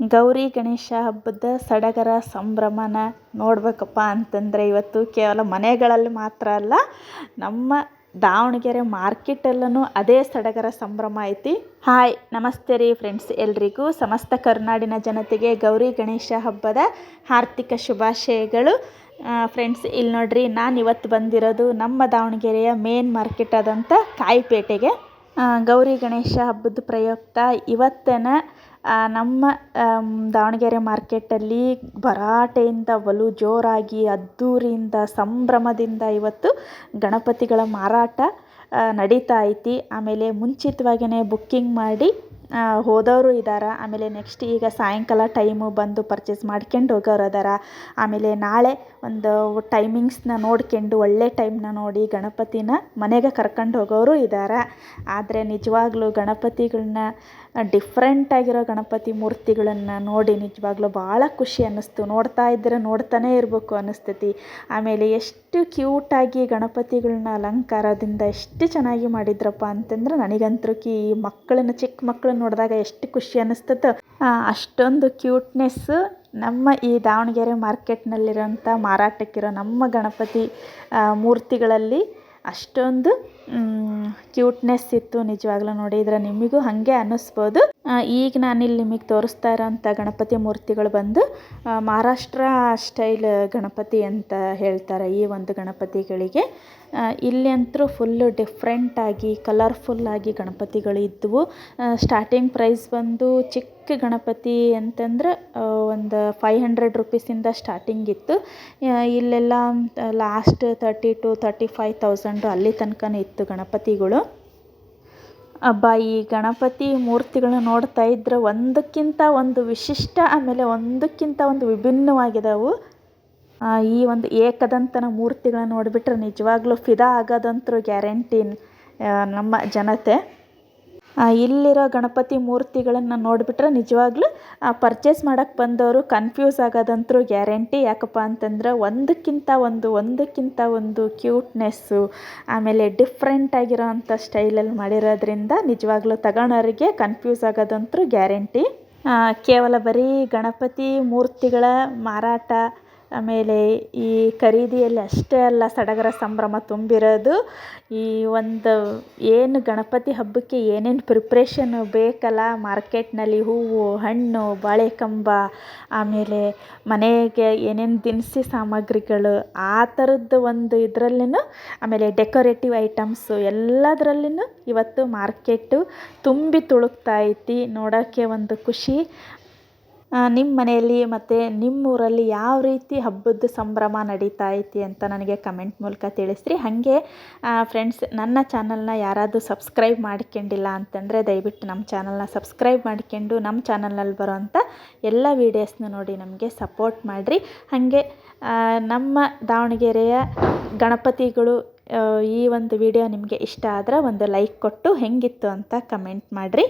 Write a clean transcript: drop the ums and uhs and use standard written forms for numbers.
ಗೌರಿ ಗಣೇಶ ಹಬ್ಬದ ಸಡಗರ ಸಂಭ್ರಮನ ನೋಡಬೇಕಪ್ಪ ಅಂತಂದರೆ ಇವತ್ತು ಕೇವಲ ಮನೆಗಳಲ್ಲಿ ಮಾತ್ರ ಅಲ್ಲ, ನಮ್ಮ ದಾವಣಗೆರೆ ಮಾರ್ಕೆಟಲ್ಲೂ ಅದೇ ಸಡಗರ ಸಂಭ್ರಮ ಐತಿ. ಹಾಯ್ ನಮಸ್ತೆ ರೀ ಫ್ರೆಂಡ್ಸ್, ಎಲ್ರಿಗೂ ಸಮಸ್ತ ಕರ್ನಾಡಿನ ಜನತೆಗೆ ಗೌರಿ ಗಣೇಶ ಹಬ್ಬದ ಹಾರ್ದಿಕ ಶುಭಾಶಯಗಳು. ಫ್ರೆಂಡ್ಸ್, ಇಲ್ಲಿ ನೋಡ್ರಿ, ನಾನು ಇವತ್ತು ಬಂದಿರೋದು ನಮ್ಮ ದಾವಣಗೆರೆಯ ಮೇನ್ ಮಾರ್ಕೆಟ್ ಆದಂಥ ಕಾಯಿಪೇಟೆಗೆ. ಗೌರಿ ಗಣೇಶ ಹಬ್ಬದ ಪ್ರಯುಕ್ತ ಇವತ್ತೇನ ನಮ್ಮ ದಾವಣಗೆರೆ ಮಾರ್ಕೆಟಲ್ಲಿ ಭರಾಟೆಯಿಂದ ಬಲು ಜೋರಾಗಿ ಅದ್ಧೂರಿಯಿಂದ ಸಂಭ್ರಮದಿಂದ ಇವತ್ತು ಗಣಪತಿಗಳ ಮಾರಾಟ ನಡೀತಾ ಐತಿ. ಆಮೇಲೆ ಮುಂಚಿತವಾಗಿಯೇ ಬುಕ್ಕಿಂಗ್ ಮಾಡಿ ಹೋದವರು ಇದ್ದಾರೆ. ಆಮೇಲೆ ನೆಕ್ಸ್ಟ್ ಈಗ ಸಾಯಂಕಾಲ ಟೈಮು ಬಂದು ಪರ್ಚೇಸ್ ಮಾಡ್ಕೊಂಡು ಹೋಗೋರು ಅದಾರ. ಆಮೇಲೆ ನಾಳೆ ಒಂದು ಟೈಮಿಂಗ್ಸ್ನ ನೋಡ್ಕೊಂಡು ಒಳ್ಳೆ ಟೈಮ್ನ ನೋಡಿ ಗಣಪತಿನ ಮನೆಗೆ ಕರ್ಕೊಂಡು ಹೋಗೋರು ಇದ್ದಾರೆ. ಆದರೆ ನಿಜವಾಗ್ಲೂ ಗಣಪತಿಗಳನ್ನ ಡಿಫ್ರೆಂಟಾಗಿರೋ ಗಣಪತಿ ಮೂರ್ತಿಗಳನ್ನು ನೋಡಿ ನಿಜವಾಗ್ಲೂ ಭಾಳ ಖುಷಿ ಅನ್ನಿಸ್ತು. ನೋಡ್ತಾ ಇದ್ದರೆ ನೋಡ್ತಾನೇ ಇರಬೇಕು ಅನ್ನಿಸ್ತೈತಿ. ಆಮೇಲೆ ಎಷ್ಟು ಕ್ಯೂಟಾಗಿ ಗಣಪತಿಗಳನ್ನ ಅಲಂಕಾರದಿಂದ ಎಷ್ಟು ಚೆನ್ನಾಗಿ ಮಾಡಿದ್ರಪ್ಪ ಅಂತಂದ್ರೆ ನನಗಂತೂ ಈ ಮಕ್ಕಳನ್ನ, ಚಿಕ್ಕ ಮಕ್ಕಳನ್ನ ನೋಡಿದಾಗ ಎಷ್ಟು ಖುಷಿ ಅನ್ನಿಸ್ತೈತೆ. ಅಷ್ಟೊಂದು ಕ್ಯೂಟ್ನೆಸ್ಸು ನಮ್ಮ ಈ ದಾವಣಗೆರೆ ಮಾರ್ಕೆಟ್ನಲ್ಲಿರೋಂಥ ಮಾರಾಟಕ್ಕಿರೋ ನಮ್ಮ ಗಣಪತಿ ಮೂರ್ತಿಗಳಲ್ಲಿ ಅಷ್ಟೊಂದು ಕ್ಯೂಟ್ನೆಸ್ ಇತ್ತು. ನಿಜವಾಗ್ಲೂ ನೋಡಿದರೆ ನಿಮಗೂ ಹಾಗೆ ಅನ್ನಿಸ್ಬೋದು. ಈಗ ನಾನಿಲ್ಲಿ ನಿಮಗೆ ತೋರಿಸ್ತಾ ಇರೋಂಥ ಗಣಪತಿ ಮೂರ್ತಿಗಳು ಬಂದು ಮಹಾರಾಷ್ಟ್ರ ಸ್ಟೈಲ್ ಗಣಪತಿ ಅಂತ ಹೇಳ್ತಾರೆ ಈ ಒಂದು ಗಣಪತಿಗಳಿಗೆ. ಇಲ್ಲಿ ಅಂತೂ ಫುಲ್ಲು ಡಿಫ್ರೆಂಟಾಗಿ ಕಲರ್ಫುಲ್ಲಾಗಿ ಗಣಪತಿಗಳು ಇದ್ದವು. ಸ್ಟಾರ್ಟಿಂಗ್ ಪ್ರೈಸ್ ಬಂದು ಚಿಕ್ಕ ಗಣಪತಿ ಅಂತಂದ್ರೆ ಒಂದು 500 ರುಪೀಸಿಂದ ಸ್ಟಾರ್ಟಿಂಗ್ ಇತ್ತು. ಇಲ್ಲೆಲ್ಲ ಲಾಸ್ಟ್ 30,000 to 35,000 ಅಲ್ಲಿ ತನಕನೇ ಇತ್ತು ಗಣಪತಿಗಳು. ಈ ಗಣಪತಿ ಮೂರ್ತಿಗಳನ್ನ ನೋಡ್ತಾ ಇದ್ರೆ ಒಂದಕ್ಕಿಂತ ಒಂದು ವಿಶಿಷ್ಟ, ಆಮೇಲೆ ಒಂದಕ್ಕಿಂತ ಒಂದು ವಿಭಿನ್ನವಾಗಿದ್ದಾವೆ. ಈ ಒಂದು ಏಕದಂತನ ಮೂರ್ತಿಗಳನ್ನ ನೋಡಿಬಿಟ್ರೆ ನಿಜವಾಗ್ಲೂ ಫಿದಾ ಆಗೋದಂತರೂ ಗ್ಯಾರಂಟಿ ನಮ್ಮ ಜನತೆ. ಇಲ್ಲಿರೋ ಗಣಪತಿ ಮೂರ್ತಿಗಳನ್ನು ನೋಡಿಬಿಟ್ರೆ ನಿಜವಾಗ್ಲೂ ಪರ್ಚೇಸ್ ಮಾಡೋಕ್ಕೆ ಬಂದವರು ಕನ್ಫ್ಯೂಸ್ ಆಗೋದಂತರೂ ಗ್ಯಾರಂಟಿ. ಯಾಕಪ್ಪ ಅಂತಂದ್ರೆ ಒಂದಕ್ಕಿಂತ ಒಂದು ಕ್ಯೂಟ್ನೆಸ್ಸು, ಆಮೇಲೆ ಡಿಫ್ರೆಂಟಾಗಿರೋ ಅಂಥ ಸ್ಟೈಲಲ್ಲಿ ಮಾಡಿರೋದ್ರಿಂದ ನಿಜವಾಗ್ಲೂ ತಗೊಳೋರಿಗೆ ಕನ್ಫ್ಯೂಸ್ ಆಗೋದಂತರೂ ಗ್ಯಾರಂಟಿ. ಕೇವಲ ಬರೀ ಗಣಪತಿ ಮೂರ್ತಿಗಳ ಮಾರಾಟ ಆಮೇಲೆ ಈ ಖರೀದಿಯಲ್ಲಿ ಅಷ್ಟೇ ಅಲ್ಲ ಸಡಗರ ಸಂಭ್ರಮ ತುಂಬಿರೋದು. ಈ ಒಂದು ಏನು ಗಣಪತಿ ಹಬ್ಬಕ್ಕೆ ಏನೇನು ಪ್ರಿಪ್ರೇಷನ್ ಬೇಕಲ್ಲ ಮಾರ್ಕೆಟ್ನಲ್ಲಿ, ಹೂವು, ಹಣ್ಣು, ಬಾಳೆಕಂಬ, ಆಮೇಲೆ ಮನೆಗೆ ಏನೇನು ದಿನಸಿ ಸಾಮಗ್ರಿಗಳು, ಆ ಥರದ್ದು ಒಂದು ಇದರಲ್ಲಿನೂ, ಆಮೇಲೆ ಡೆಕೋರೇಟಿವ್ ಐಟಮ್ಸು ಎಲ್ಲದರಲ್ಲಿನೂ ಇವತ್ತು ಮಾರ್ಕೆಟು ತುಂಬಿ ತುಳುಕ್ತಾ ಐತಿ. ನೋಡೋಕ್ಕೆ ಒಂದು ಖುಷಿ. ನಿಮ್ಮ ಮನೆಯಲ್ಲಿ ಮತ್ತು ನಿಮ್ಮೂರಲ್ಲಿ ಯಾವ ರೀತಿ ಹಬ್ಬದ ಸಂಭ್ರಮ ನಡೀತಾ ಐತಿ ಅಂತ ನನಗೆ ಕಮೆಂಟ್ ಮೂಲಕ ತಿಳಿಸ್ರಿ. ಹಾಗೆ ಫ್ರೆಂಡ್ಸ್, ನನ್ನ ಚಾನಲ್ನ ಯಾರಾದರೂ ಸಬ್ಸ್ಕ್ರೈಬ್ ಮಾಡ್ಕೊಂಡಿಲ್ಲ ಅಂತಂದರೆ ದಯವಿಟ್ಟು ನಮ್ಮ ಚಾನಲ್ನ ಸಬ್ಸ್ಕ್ರೈಬ್ ಮಾಡ್ಕೊಂಡು ನಮ್ಮ ಚಾನಲ್ನಲ್ಲಿ ಬರೋವಂಥ ಎಲ್ಲ ವೀಡಿಯೋಸ್ನ ನೋಡಿ ನಮಗೆ ಸಪೋರ್ಟ್ ಮಾಡಿರಿ. ಹಾಗೆ ನಮ್ಮ ದಾವಣಗೆರೆಯ ಗಣಪತಿಗಳು ಈ ಒಂದು ವಿಡಿಯೋ ನಿಮಗೆ ಇಷ್ಟ ಆದರೆ ಒಂದು ಲೈಕ್ ಕೊಟ್ಟು ಹೆಂಗಿತ್ತು ಅಂತ ಕಮೆಂಟ್ ಮಾಡಿರಿ.